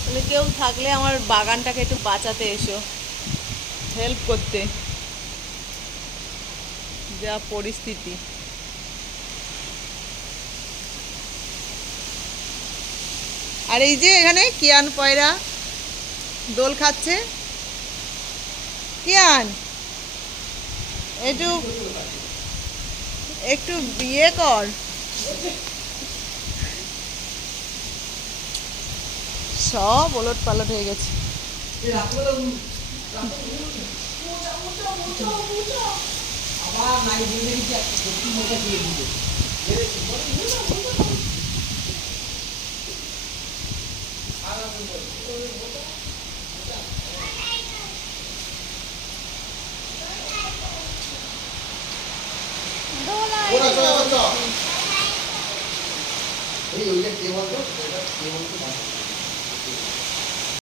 তাহলে কেউ থাকলে আমার বাগানটাকে একটু বাঁচাতে এসো। হেল্প করতে। যা পরিস্থিতি। আর এই যে এখানে কিয়ান পয়রা দোল খাচ্ছে। কিয়ান, একটু একটু বিয়ে কর। সব ওলট পালট হয়ে গেছে। ওরা চলে বলছো এই ওইটা কে বলতো? ওইটা কে বলতো?